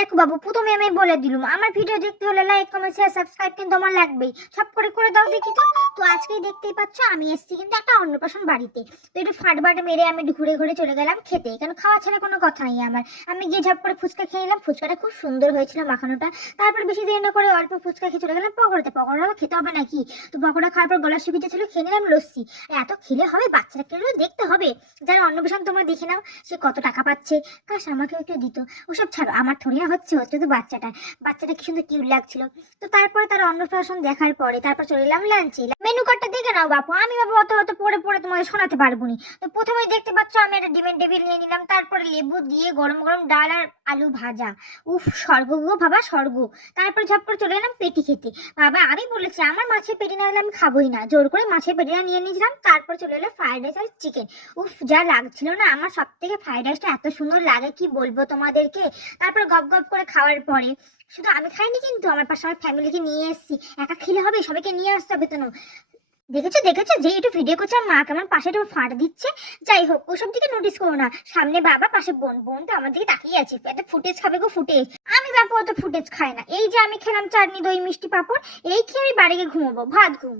দেখো বাবু, প্রথমে আমি বলে দিলুম আমার ভিডিও দেখতে হলে লাইক কমেন্ট শেয়ার সাবস্ক্রাইব কিন্তু আমার লাগবেই। সব করে করে দাও দেখি তো। তো আজকেই দেখতেই পাচ্ছ আমি এসেছি কিন্তু একটা অন্নপ্রাশন বাড়িতে। তো একটু ফাটবাট মেরে আমি ঘুরে ঘুরে চলে গেলাম খেতে, কারণ খাওয়া ছাড়া কোনো কথা নেই আমার। আমি গিয়ে ঝপ করে ফুচকা খেয়ে নিলাম, ফুচকাটা খুব সুন্দর হয়েছিল মাখানোটা। তারপর বেশি দেরি না করে অল্প ফুচকা খেয়ে চলে গেলাম পকোড়াতে। পকোড়াও খেতে হবে নাকি, তো পকোড়া খাওয়ার পর গলা শুকিয়ে ছিল, খেয়ে নিলাম লস্যি। এত খেলে হবে, বাচ্চারা খেলেও দেখতে হবে। যারা অন্নপ্রাশন তোমরা দেখে নাও সে কত টাকা পাচ্ছে, কাশ আমাকেও একটু দিত। ওসব ছাড়ো, আমার থোড়ি না হচ্ছে হচ্ছে তো বাচ্চাটা কি সুন্দর কিউট লাগছিল। তো তারপরে তার অন্নপ্রাশন দেখার পরে তারপর চলে এলাম লাঞ্চে। মেনু কার্ডটা দেখে নাও বাপু, আমি বাবু অত অত পড়ে পড়ে তোমাকে শোনাতে পারবো নি। তো প্রথমেই দেখতে পাচ্ছ আমি একটা ডিমের টেবিল নিয়ে নিলাম, তারপরে লেবু দিয়ে গরম গরম ডাল আর আলু ভাজা। উফ, স্বর্গ গো বাবা, স্বর্গ। তারপরে ঝপ করে চলে এলাম পেটি খেতে। বাবা আমি বলেছি আমার মাছের পেটি না হলে আমি খাবোই না, জোর করে মাছের পেটিটা নিয়ে নিয়েছিলাম। তারপর চলে এলো ফ্রাইড রাইস আর চিকেন। উফ, যা লাগছিল না, আমার সব থেকে ফ্রাইড রাইসটা এত সুন্দর লাগে কি বলবো তোমাদেরকে। তারপর গপ গপ করে খাওয়ার পরে শুধু আমি খাইনি কিন্তু আমার পাশে আমার ফ্যামিলিকে নিয়ে এসেছি। একা খেলে হবে, সবাইকে নিয়ে আসতে হবে তো। দেখেছো দেখেছো যে একটু ভিডিও করছে আর মা কেমন পাশে একটু ফাট দিচ্ছে। যাই হোক, ওসব দিকে নোটিস করো না। সামনে বাবা, পাশে বোন। বোন তো আমার দিকে তাকিয়ে আছে, একটা ফুটেজ খাবে গো, ফুটেজ। আমি বাপু অত ফুটেজ খাই না। এই যে আমি খেলাম চাটনি দই মিষ্টি পাঁপড়, এই খেয়ে আমি বাড়ি গিয়ে ঘুমোবো, ভাত ঘুম।